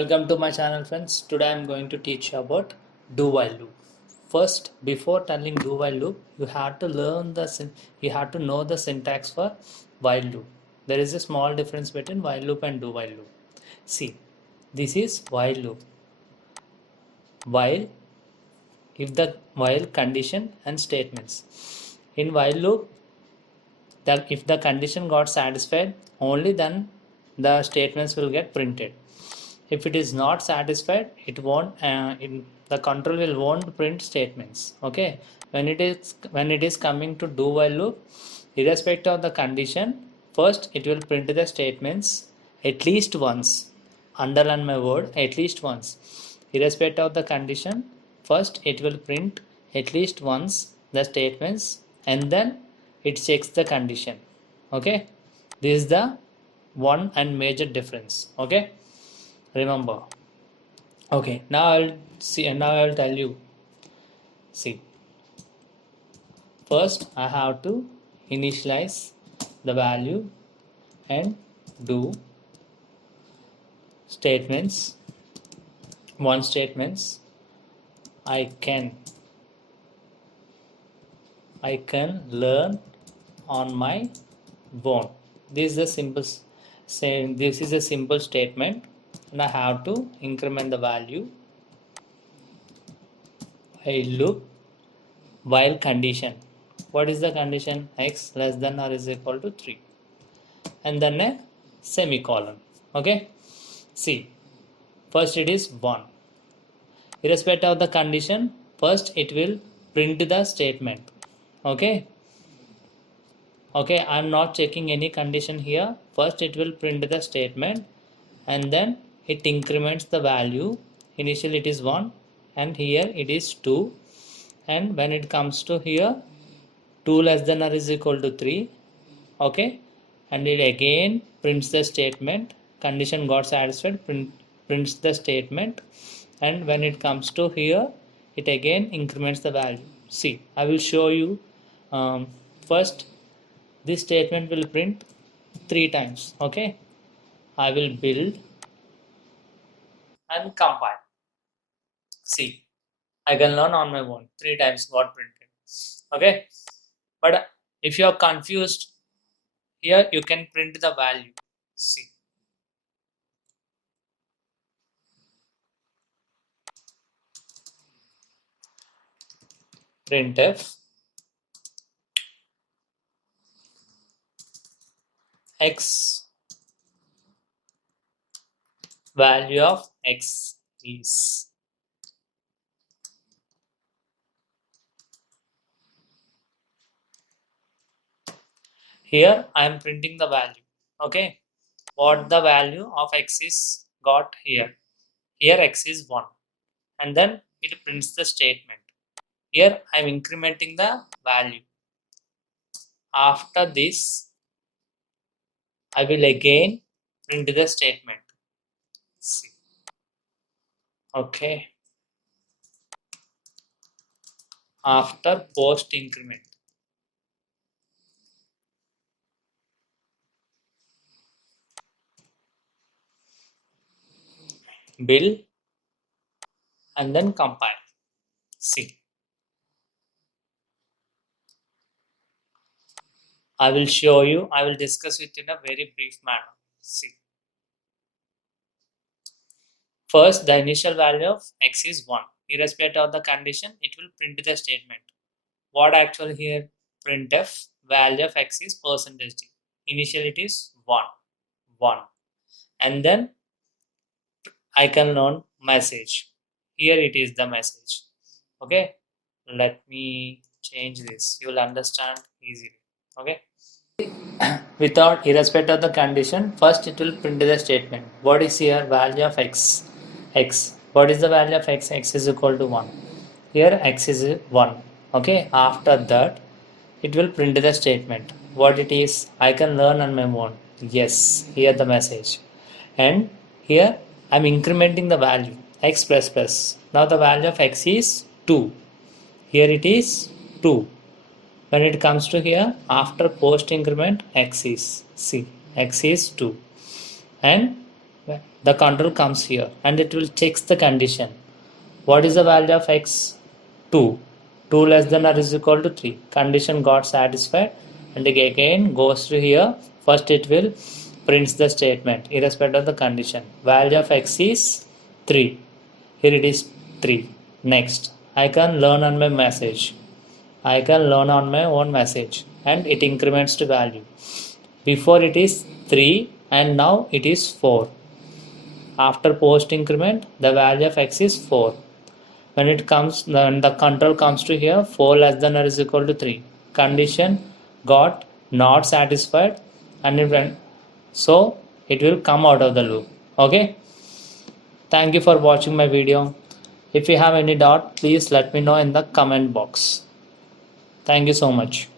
Welcome to my channel, friends. Today I am going to teach you about do while loop. First, before telling do while loop, you have to know the syntax for while loop. There is a small difference between while loop and do while loop. See, this is while loop. While, if the while condition and statements. In while loop, if the condition got satisfied, only then the statements will get printed. If it is not satisfied, it won't the control will won't print statements. Okay, when it is coming to do while loop, irrespective of the condition, first it will print the statements at least once. Underline my word, at least once. Irrespective of the condition, first it will print at least once the statements, and then it checks the condition. Okay, this is the one and major difference. Okay, remember. Okay, now I'll tell you. See, first I have to initialize the value and do statements. One statements I can learn on my own. This is a simple statement, and I have to increment the value I loop while condition. What is the condition? X less than or is equal to 3, and then a semicolon. Okay, see, first it is 1. Irrespective of the condition, first it will print the statement. Okay, I'm not checking any condition here. First it will print the statement, and then it increments the value. Initially it is 1, and here it is 2, and when it comes to here, 2 less than or is equal to 3. Okay, and it again prints the statement. Condition got satisfied, prints the statement, and when it comes to here, it again increments the value. See, I will show you. First, this statement will print 3 times. Okay, I will build and compile. See, I can learn on my own. 3 times got printed. Okay, but if you are confused, here you can print the value. See, printf x value of x is. Here I am printing the value. Okay, what the value of x is got here. Here x is 1, and then it prints the statement. Here I am incrementing the value. After this, I will again print the statement. See. Okay, after post increment, build and then compile. See, I will show you, I will discuss it in a very brief manner. See, first the initial value of x is 1. Irrespective of the condition, it will print the statement. What actually here? Printf value of x is percentage %d. Initially it is 1, and then I can learn message. Here it is the message. Okay, let me change this. You will understand easily. Okay, without irrespective of the condition, first it will print the statement. What is here? Value of x. What is the value of x? X is equal to 1. Here x is 1. Okay, after that it will print the statement. What it is? I can learn on my own. Yes, here the message. And here I am incrementing the value x plus plus. Now the value of x is 2. Here it is 2. When it comes to here, after post increment, x is 2. And the control comes here and it will checks the condition. What is the value of x? 2. 2 less than or is equal to 3. Condition got satisfied and again goes to here. First it will prints the statement irrespective of the condition. Value of x is 3. Here it is 3. Next, I can learn on my message. I can learn on my own message and it increments to value. Before it is 3 and now it is 4. After post increment, the value of x is 4. When it comes, then the control comes to here 4 less than or is equal to 3. Condition got not satisfied and it went, so it will come out of the loop. Okay. Thank you for watching my video. If you have any doubt, please let me know in the comment box. Thank you so much.